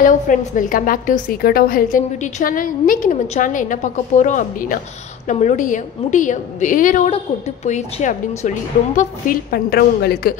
hello friends, welcome back to Secret of Health and Beauty channel. இன்னைக்கு நம்ம சேனல்ல என்ன பார்க்க போறோம் அப்படினா நம்மளுடைய முடிய வேரோட கொட்டு போயிடுச்சு அப்படினு சொல்லி ரொம்ப ஃபீல் பண்றவங்களுக்கு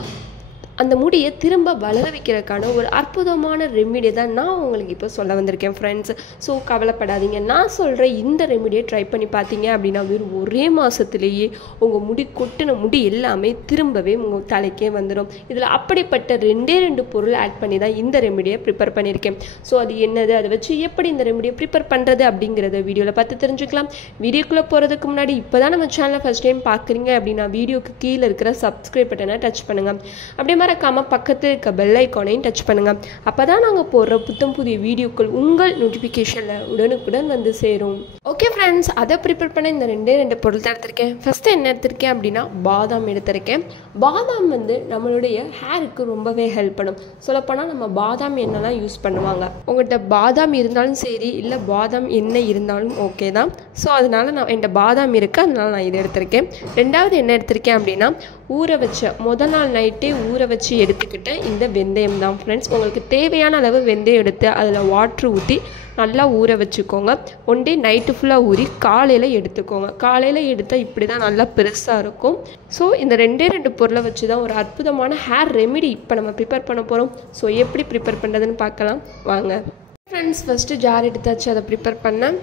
அந்த முடியை திரும்ப வளர வைக்கிறதுக்கான ஒரு அற்புதமான ரெமிடி தான் நான் உங்களுக்கு இப்போ சொல்ல வந்திருக்கேன் ஃப்ரெண்ட்ஸ். ஸோ கவலைப்படாதீங்க, நான் சொல்கிற இந்த ரெமிடியை ட்ரை பண்ணி பார்த்தீங்க அப்படின்னா வெறும் ஒரே மாதத்துலேயே உங்கள் முடி கொட்டின முடி எல்லாமே திரும்பவே உங்கள் தலைக்கே வந்துடும். இதில் அப்படிப்பட்ட ரெண்டு பொருள் ஆட் பண்ணி தான் இந்த ரெமிடியை ப்ரிப்பேர் பண்ணியிருக்கேன். ஸோ அது என்னது, அதை வச்சு எப்படி இந்த ரெமிடியை ப்ரிப்பேர் பண்ணுறது அப்படிங்கிறத வீடியோவில் பார்த்து தெரிஞ்சுக்கலாம். வீடியோக்குள்ளே போகிறதுக்கு முன்னாடி இப்போ தான் நம்ம சேனலை ஃபஸ்ட் டைம் பார்க்குறீங்க அப்படின்னா வீடியோக்கு கீழே இருக்கிற சப்ஸ்கிரைப் பட்டனை டச் பண்ணுங்கள். அப்படியே மறக்காம பக்கத்தில் இருக்க பெல் ஐக்கானையும் டச் பண்ணுங்க. அப்பதான் நாங்கள் போடுற புத்தம் புதிய வீடியோக்கள் உங்கள் நோட்டிஃபிகேஷன்ல உடனுக்குடன் வந்து சேரும். ஓகே ஃப்ரெண்ட்ஸ், அதை ப்ரிப்பேர் பண்ண இந்த ரெண்டு பொருள் தான் எடுத்திருக்கேன். ஃபர்ஸ்ட் என்ன எடுத்திருக்கேன் அப்படின்னா பாதாம் எடுத்திருக்கேன். பாதாம் நம்மளுடைய ஹேருக்கு ரொம்பவே ஹெல்ப் பண்ணும். சொல்லப்போனால் நம்ம பாதாம் எண்ணெய்லாம் யூஸ் பண்ணுவாங்க. உங்கள்கிட்ட பாதாம் இருந்தாலும் சரி, இல்லை பாதாம் எண்ணெய் இருந்தாலும் ஓகே தான். ஸோ அதனால நான் என்கிட்ட பாதாம் இருக்கு, அதனால நான் இதை எடுத்திருக்கேன். ரெண்டாவது என்ன எடுத்திருக்கேன் அப்படின்னா ஊற வச்ச முதல் நாள் நைட்டே ஊற வச்சு எடுத்துக்கிட்ட இந்த வெந்தயம் தான் ஃப்ரெண்ட்ஸ். உங்களுக்கு தேவையான அளவு வெந்தயம் எடுத்து அதில் வாட்ரு ஊற்றி நல்லா ஊற வச்சுக்கோங்க. ஒன் டே நைட்டு ஃபுல்லாக ஊறி காலையில் எடுத்துக்கோங்க. காலையில் எடுத்தால் இப்படி தான் நல்லா பெருசாக இருக்கும். ஸோ இந்த ரெண்டு பொருளை வச்சு தான் ஒரு அற்புதமான ஹேர் ரெமிடி இப்போ நம்ம ப்ரிப்பேர் பண்ண போகிறோம். ஸோ எப்படி ப்ரிப்பேர் பண்ணுறதுன்னு பார்க்கலாம் வாங்க ஃப்ரெண்ட்ஸ். ஃபஸ்ட்டு ஜார் எடுத்தாச்சு, அதை ப்ரிப்பேர் பண்ணேன்.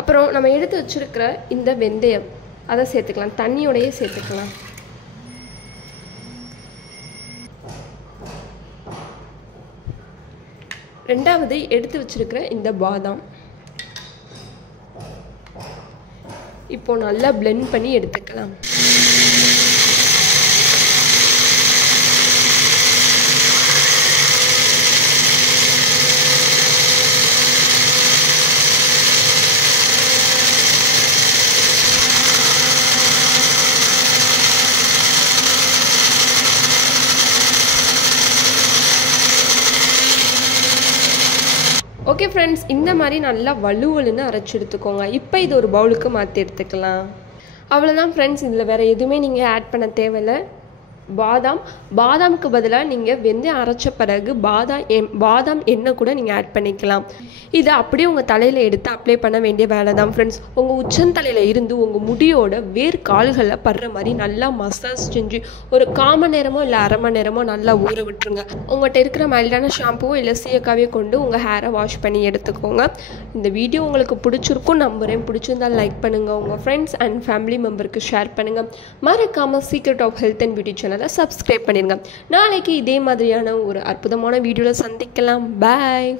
அப்புறம் நம்ம எடுத்து வச்சுருக்கிற இந்த வெந்தயம் அதை சேர்த்துக்கலாம், தண்ணியோடையே சேர்த்துக்கலாம். ரெண்டாவது எடுத்து வச்சிருக்கிற இந்த பாதாம் இப்போ நல்லா பிளெண்ட் பண்ணி எடுத்துக்கலாம். ஓகே ஃப்ரெண்ட்ஸ், இந்த மாதிரி நல்லா வலுவலுன்னு அரைச்சி எடுத்துக்கோங்க. இப்போ இது ஒரு பவுலுக்கு மாற்றி எடுத்துக்கலாம். அவ்வளோதான் ஃப்ரெண்ட்ஸ், இதில் வேறு எதுவுமே நீங்கள் ஆட் பண்ண தேவையில்லை. பாதாமுக்கு பதிலாக நீங்கள் வெந்தயம் அரைச்ச பிறகு பாதாம் எண்ணெய் கூட நீங்கள் ஆட் பண்ணிக்கலாம். இதை அப்படியே உங்கள் தலையில் எடுத்து அப்ளை பண்ண வேண்டிய வேலை தான் ஃப்ரெண்ட்ஸ். உங்கள் உச்சந்தலையில் இருந்து உங்கள் முடியோட வேறு கால்களில் படுற மாதிரி நல்லா மசாஜ் செஞ்சு ஒரு 1/4 மணி நேரமோ இல்லை அரை மணி நேரமோ நல்லா ஊற விட்டுருங்க. உங்கள்கிட்ட இருக்கிற மைல்டான ஷாம்புவோ இல்லை சீயக்காவையோ கொண்டு உங்கள் ஹேரை வாஷ் பண்ணி எடுத்துக்கோங்க. இந்த வீடியோ உங்களுக்கு பிடிச்சிருக்கும் நம்புகிறேன். பிடிச்சிருந்தால் லைக் பண்ணுங்கள், உங்கள் ஃப்ரெண்ட்ஸ் அண்ட் ஃபேமிலி மெம்பருக்கு ஷேர் பண்ணுங்கள். மறக்காமல் secret of health and beauty சேனலை சப்ஸ்கிரைப் பண்ணிடுங்க. நாளைக்கு இதே மாதிரியான ஒரு அற்புதமான வீடியோவில் சந்திக்கலாம். பாய்.